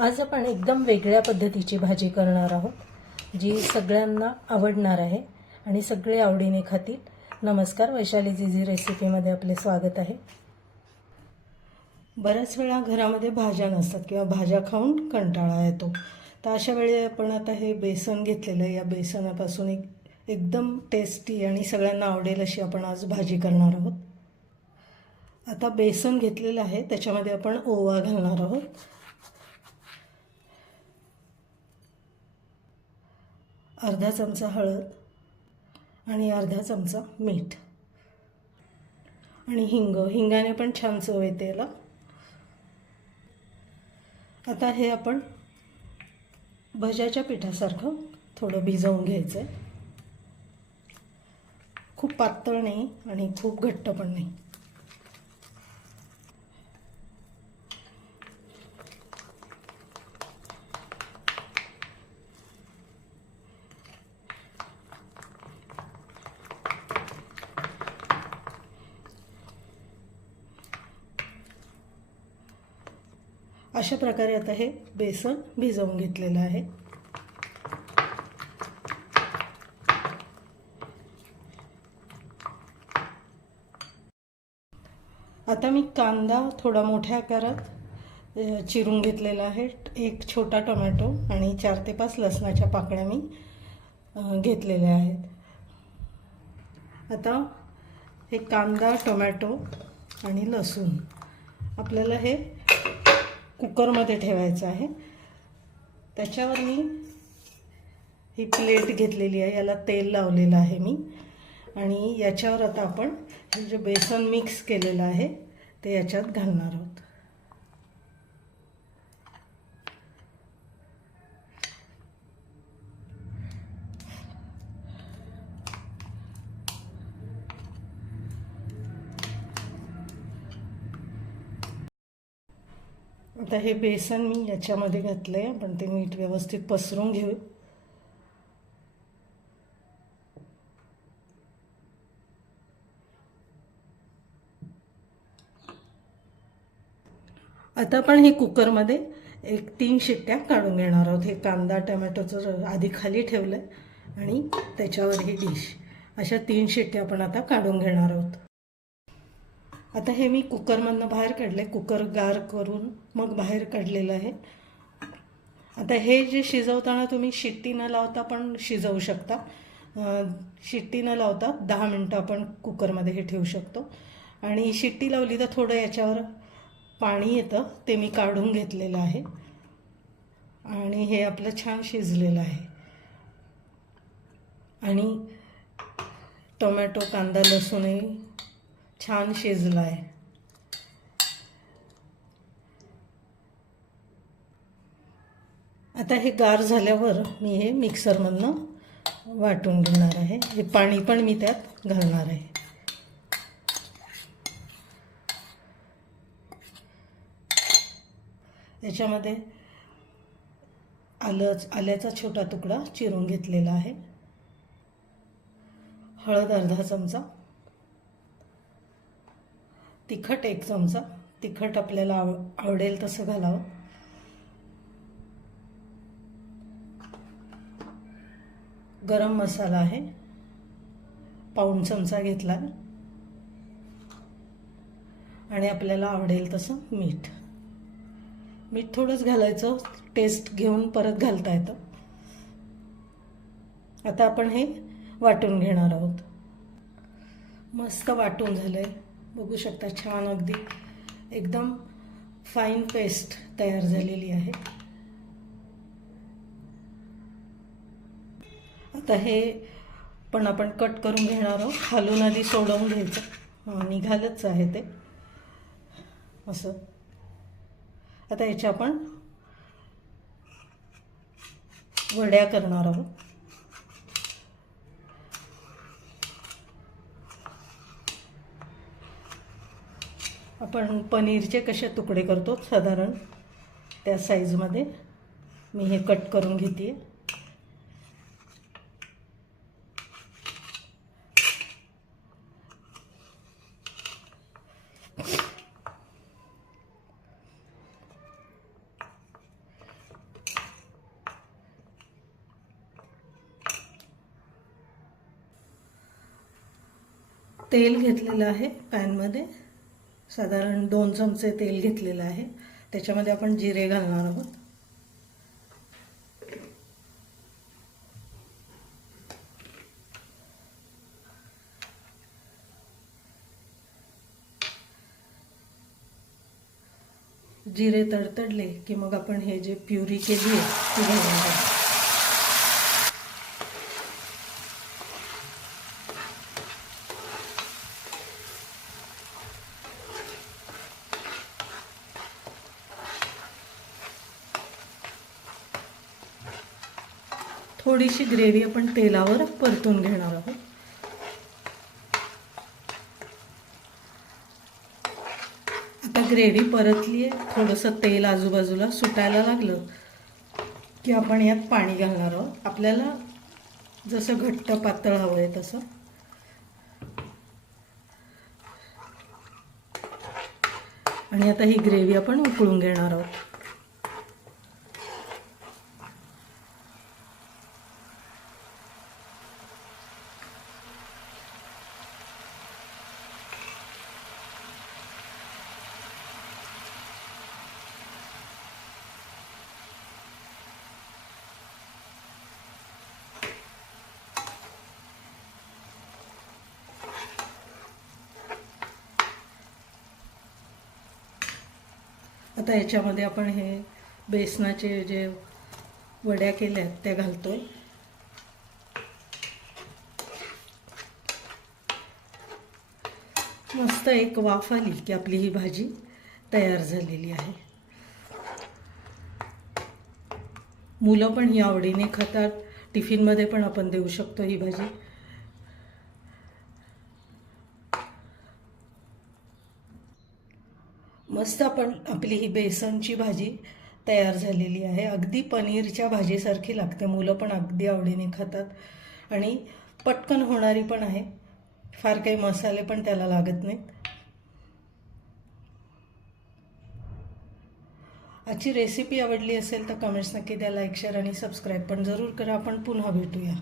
आज आपण एकदम वेगळ्या पद्धतीची भाजी करणार आहोत जी सगळ्यांना आवडणार आहे आणि सगळे आवडीने खातील. नमस्कार वैशाली जिजी रेसिपीमध्ये आपले स्वागत आहे. बऱ्याच वेळा घरामध्ये भाज्या नसतात किंवा भाज्या खाऊन कंटाळा येतो. तर अशा वेळी आपण आता हे बेसन घेतलेलं आहे. या बेसनापासून एक एकदम टेस्टी आणि सगळ्यांना आवडेल अशी आपण आज भाजी करणार आहोत. आता बेसन घेतलेलं आहे त्याच्यामध्ये आपण ओवा घालणार आहोत. अर्धा चमचा हळद आणि अर्धा चमचा मीठ आणि हिंग. हिंगाने पण छान चव येते याला. आता हे आपण भज्याच्या पिठासारखं थोडं भिजवून घ्यायचं आहे खूप पातळ नाही आणि खूप घट्ट पण नाही. अशा प्रकारे आता हे बेसन भिजवून घेतलेलं आहे. आता मी कांदा थोडा मोठ्या आकारात चिरून घेतलेला आहे. एक छोटा टोमॅटो आणि चार ते पाच लसणाच्या पाकळ्या मी घेतलेल्या आहेत. आता हे कांदा टोमॅटो आणि लसूण. आपल्याला हे कुकरमध्ये ठेवायचं आहे. त्याच्यावर मी ही प्लेट घेतलेली आहे. याला तेल लावलेलं आहे मी. आणि याच्यावर आता आपण जे बेसन मिक्स केलेलं आहे ते याच्यात घालणार आहोत. आता हे बेसन मी याच्यामध्ये घातलं आहे पण ते मीठ व्यवस्थित पसरून घेऊ. आता आपण हे कुकरमध्ये एक तीन शिट्ट्या काढून घेणार आहोत. हे कांदा टमॅटोचं आधी खाली ठेवलं आहे आणि त्याच्यावर ही डिश. अशा तीन शिट्ट्या आपण आता काढून घेणार आहोत. आता हे मी कुकरमधनं बाहेर काढले कुकर गार करून मग बाहेर काढलेलं आहे. आता हे जे शिजवताना तुम्ही शिट्टी न लावता पण शिजवू शकता. शिट्टी न लावता दहा मिनटं आपण कुकरमध्ये हे ठेवू शकतो. आणि शिट्टी लावली तर थोडं याच्यावर पाणी येतं ते मी काढून घेतलेलं आहे. आणि हे आपलं छान शिजलेलं आहे. आणि टोमॅटो कांदा लसूणही छान शिजला आहे आता हे गार झाल्यावर मी हे मिक्सरमधनं वाटून घेणार आहे. हे पाणी पण मी त्यात घालणार आहे. याच्यामध्ये आलं आल्याचा छोटा तुकडा चिरून घेतलेला आहे. हळद अर्धा चमचा. तिखट एक चमचा. तिखट आपल्याला आव आवडेल तसं घालावं. गरम मसाला आहे. पाऊण चमचा घेतला आणि आपल्याला आवडेल तसं मीठ. मीठ थोडंच घालायचं. टेस्ट घेऊन परत घालता येतं. आता आपण हे वाटून घेणार आहोत. मस्त वाटून झालं आहे बघू शकता छान अगदी एकदम फाईन पेस्ट तयार झालेली आहे. आता हे पण आपण कट करून घेणार आहोत. खालून आधी सोडवून घ्यायचं. निघालंच आहे ते. असं. आता याच्या आपण वड्या करणार आहोत. आपण पनीरचे कसे तुकडे करतो साधारण त्या साईजमध्ये मी हे कट करून घेते. तेल घेतलेलं आहे पॅनमध्ये. साधारण दोन चमचे तेल घेतलेलं आहे. त्याच्यामध्ये आपण जिरे घालणार आहोत. जिरे तडतडले की मग आपण हे जे प्युरी केली आहे ती घालणार थोडीशी ग्रेव्ही आपण तेलावर परतून घेणार आहोत. आता ग्रेव्ही परतली आहे थोडंसं तेल आजूबाजूला सुटायला लागलं की आपण यात पाणी घालणार आहोत. आपल्याला जसं घट्ट पातळ हवं आहे तसं. आणि आता ही ग्रेव्ही आपण उकळून घेणार आहोत. आता याच्यामध्ये आपण हे बेसनाचे जे वड्या केल्या आहेत त्या घालतोय. मस्त एक वाफ आली की आपली ही भाजी तयार झालेली आहे. मुलं पण ही आवडीने खातात. टिफिनमध्ये पण आपण देऊ शकतो ही भाजी. मस्त आपण आपली ही बेसनची भाजी तयार झालेली आहे. अगदी पनीरच्या भाजीसारखी लागते. मुलं पण अगदी आवडीने खातात. आणि पटकन होणारी पण आहे. फार काही मसाले पण त्याला लागत नाहीत. आजची रेसिपी आवडली असेल तर कमेंट्स नक्की द्या. लाईक शेअर आणि सबस्क्राईब पण जरूर करा. आपण पुन्हा भेटूया.